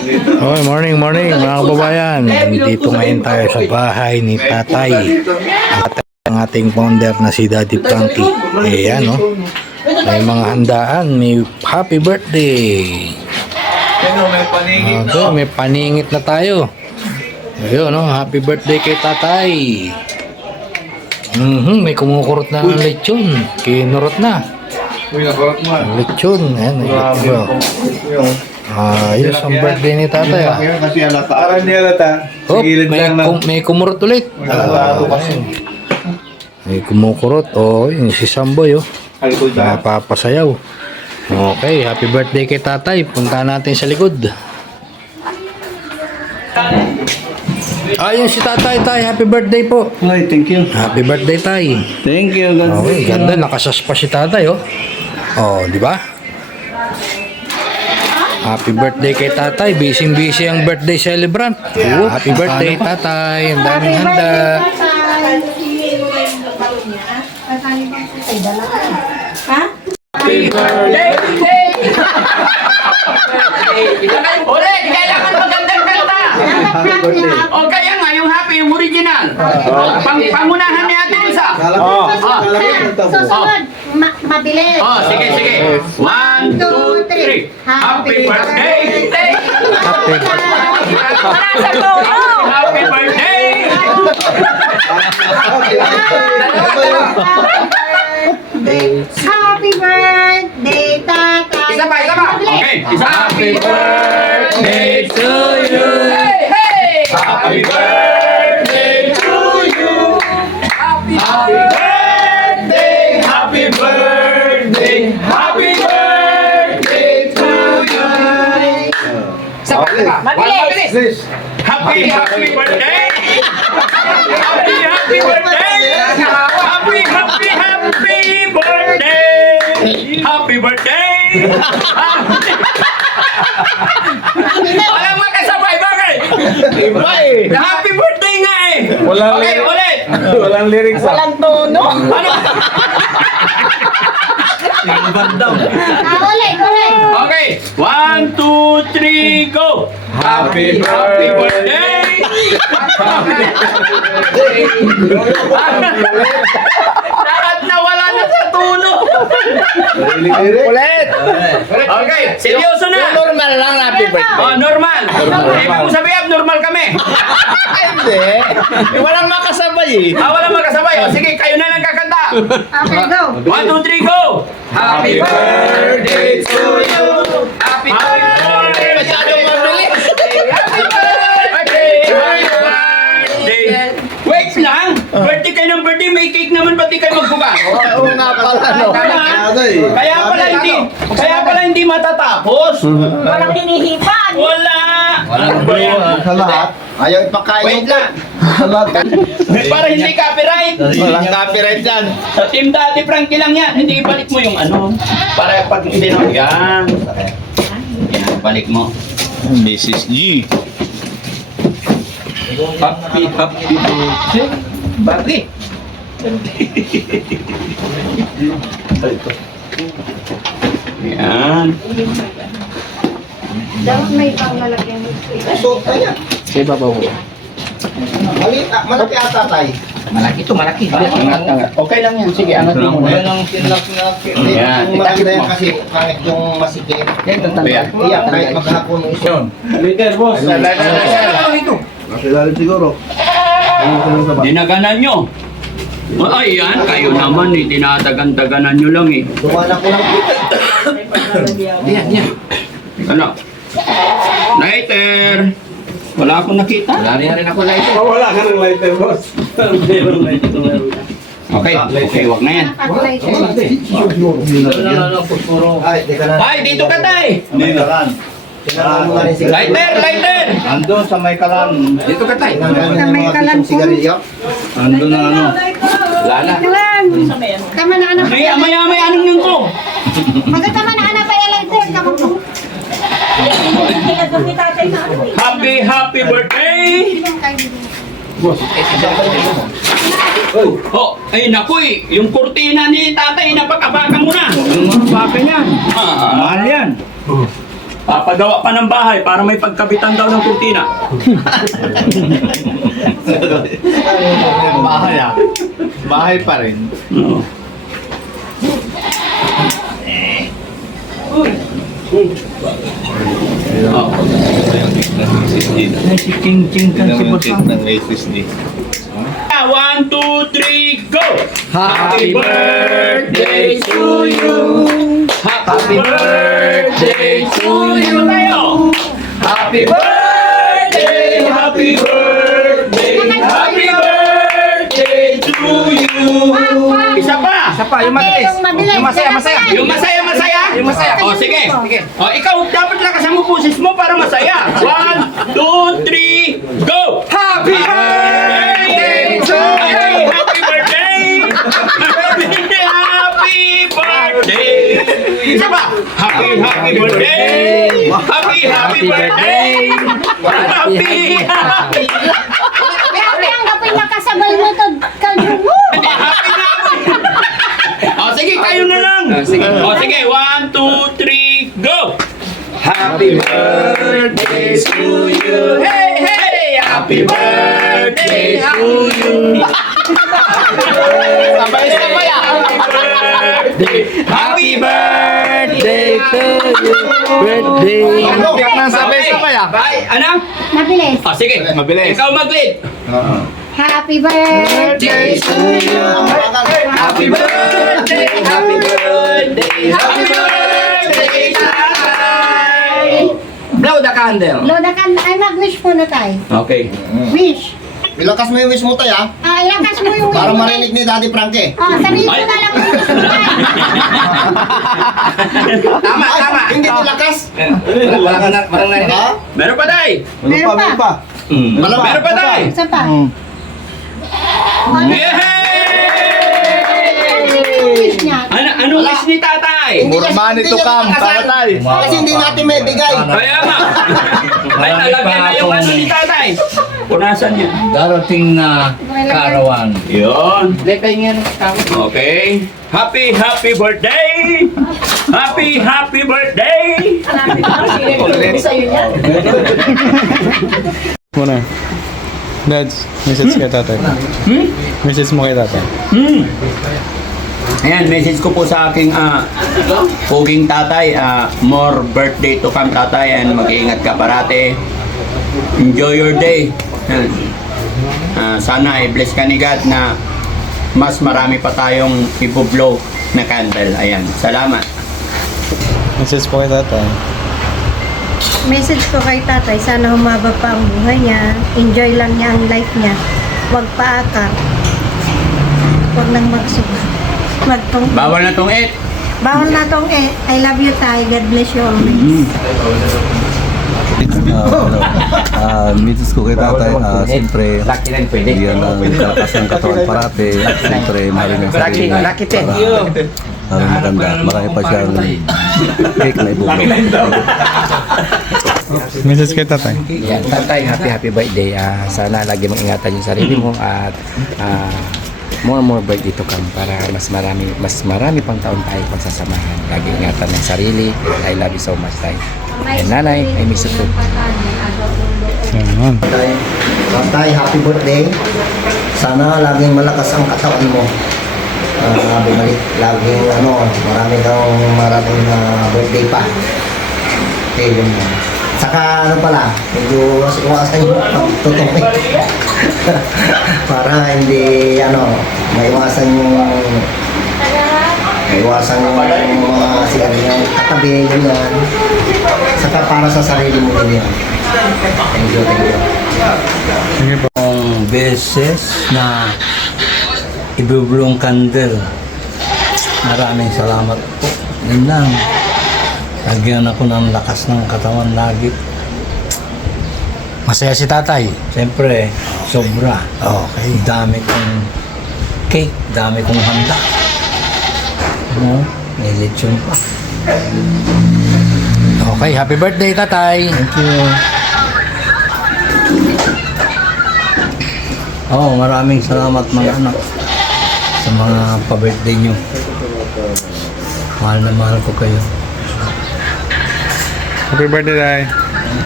Okay, morning mga kababayan. Dito ngayon tayo sa bahay ni Tatay. At ang ating founder na si Daddy Frankie. Ayan, no? May mga handaan. May happy birthday. Okay, may paningit na tayo. Ayun, no? Happy birthday kay Tatay. May kumukurot na ng lechon. Kinurot na. Lechon. Ayan, lechon. Ayos ang birthday ni Tatay. Kasi alata. Aral niya alata. Oh, may kumurot ulit. May kumukurot. Oh, yung si Samboy, oh. Napapasayaw. Okay, happy birthday kay Tatay. Punta natin sa likod. Ayun si Tatay, Tay. Happy birthday po. Ay, thank you. Happy birthday, Tay. Thank you. God Okay, ganda. Nakasas pa si Tatay, oh. Oh, di ba? Happy birthday kay Tatay. Busy-busy ang birthday celebrant. Oh, happy birthday, Tatay. Ang daming handa. Ha? Happy birthday! Uli, kailangan magandang kanta! O kaya nga, yung happy, yung original. Pangunahan ni Ate Lisa. Susunod, mabilis. Sige, sige. 1, 2, 3. Happy birthday! Happy Happy birthday! Happy birthday, Tatay. Isa pa, isa pa. Okay. Happy birthday to you. Happy birthday to you. Happy birthday. Happy birthday. Happy birthday to you. Isa pa, isa pa. Mabilis. Happy birthday. Happy birthday. Happy birthday. Happy birthday. Walang makasabay, bakit? Iba eh. Happy birthday nga eh. Walang Okay, ulit. Walang lyrics. Walang tono. Ano? Ulit. Okay, 1, 2, 3, go. Happy birthday. Lahat nawala na sa tulo. Ulit. Okay, seryoso na. Normal lang happy birthday. Oh, normal. Ibig mo sabihin, normal kami. Hindi. Walang makasabay eh. Walang magkasabay. O, sige, kayo na lang kakanta. Okay, go. 1, 2, 3, go. Happy birthday to you. Happy birthday. Masyadong mabilis. Happy birthday. Happy birthday. Wait lang. Birthday kayo ng birthday. May cake naman. Ba't di kayo magbuka? Oo nga pala no. Kaya pala hindi matatapos. Walang hinihipan. Wala. Sa lahat. Ayaw ipakain. Wait lang. Sa lahat. Para hindi copyright. Walang copyright dyan. Sa Team Daddy Frankie lang yan. Hindi ibalik mo yung ano. Para pag hindi na. Yan. Yan. Balik mo. Mrs. G. Happy birthday. Bakit? Yan. Dapat may panglalagyan mo. Suot na yan. Sige, babaw. Malaki ata tayo. Malaki to, malaki. Angat. Okay lang yan. Sige, angat mo muna. Yan ang kinlaki. Yan. Yung maganda yan kasi kahit yung masikip. Ayan. Iyak kahit maghapon yung isa. Liter, boss. Nakilalim siguro. Dinaganan nyo. Ay, yan. Kayo naman eh. Dinadagan-daganan nyo lang eh. Dumana ko lang. Yan. Ano? Lighter. Wala akong nakita. Wala rin ako lighter. Wala ka ng lighter, boss. Meron lighter. Okay, wag na yan. Ay, teka na. Ay, dito ka tay. Hindi na. Tinangan mo na rin sigarilyo. Lighter. Andun sa may kalan. Dito ka tay. Tinangan mo na yung mga pitong sigarilyo. Andun na ano. Wala na. Tama na anak. May anong yun ko. Magkatama na anak pa yung lighter. Tama po. Happy birthday. Oh, ay naku eh. Yung kurtina ni tatay, napag-abakan mo na. Bakit yan? Mahal yan. Papagawa pa ng bahay para may pagkabitan daw ng kurtina. Bahay ah. Bahay pa rin. Oo. Oh. Si King King kan si Boss ng SSD. 1, 2, 3, go! Happy birthday to you! Happy birthday to you! Happy birthday! Happy birthday! Happy birthday to you! Isa pa! Isa pa, yung mabilis. Yung mabilis. Yung masaya, masaya. Yung masaya, masaya? Yung masaya. O, sige. O, ikaw, dapat lakasan mo boses mo para masaya. 1, 2, 3, go! Happy birthday to you! Happy birthday! Happy birthday! Isa pa! Happy birthday! Happy birthday! Happy! Grabe ang kapit nakasabay mo to. Kadyo mo. Happy na ako! O, sige, kayo na lang. O, sige, 1, 2, 3, go! Happy birthday to you! Hey, hey! Happy birthday to you! Sabay-sabay ah! Happy birthday to you! Birthday. Tiyak na sabay-sabay ah. Ano? Mabilis. O, sige. Mabilis. Ikaw mag-lead. Happy birthday to you. Happy birthday! Happy birthday! Happy birthday, tatay! Blow the candle. Loda ka. Ay, mag-wish muna tayo. Okay. Wish. Ilakas mo yung wish mo tayo ah. Ah, ilakas mo yung wish. Para marinig ni Daddy Frankie. Oh, sabihin mo na lang yung wish mo tayo. Tama, tama. Hindi nilakas. Parang narinig. Ha? Meron pa, tay. Meron pa. Meron pa, tay. Isa pa. Yay! Anong wish ni tatay? Hindi kasi- Money hindi to niya come, nakasal. tatay. Kasi hindi natin may bigay. Kaya nga. Ay, nalagyan na yung ano ni tatay. Punasan niya. Darating na kaarawan. Yun. Okay. Happy birthday! Happy birthday! Muna. Dads, message kay tatay. Message mo kay tatay. Ayan, message ko po sa aking puging tatay. More birthday to come, tatay, and mag-iingat ka parate. Enjoy your day. Ayan. Sana i-bless ka ni God na mas marami pa tayong ibublow na candle. Ayan, salamat. Message po kay tatay. Message ko kay tatay, sana humaba pa ang buhay niya. Enjoy lang niya ang life niya. Huwag paakar. Huwag nang magsuga. Bawal na tong it. Bawal na tong I love you, tay. God bless you always. Mitis ko kay tatay, siyempre yan ang kalakas ng katawan parati. Siyempre mahalin ang sarili para maganda. Marami pa siyang cake na ibubulong. Message kay tatay. Yan, tatay, happy birthday. Sana lagi mong ingatan yung sarili mo at more birthday to come para mas marami pang taon tayo pagsasamahan. Lagi ingatan ng sarili. I love you so much, tay. And nanay, I miss you too. Yan. Tay, happy birthday. Sana laging malakas ang katawan mo. Bumalik laging maraming birthday pa. Okay, yun. Saka medyo iwasan yung tutupi. Para hindi maiwasan yung mga sigarilyo katabi yun yan. Saka para sa sarili mo din yan. Thank you. Sige po. Ang beses na ibubulong candle. Maraming salamat po. Yun lang. Lagyan ako ng lakas ng katawan lagi. Masaya si tatay. Siyempre, sobra. Okay. Dami kong cake, dami kong handa. May lechon pa. Okay, happy birthday tatay. Thank you. Maraming salamat mga anak sa mga pa-birthday nyo. Mahal na mahal ko kayo. Happy birthday, Tay.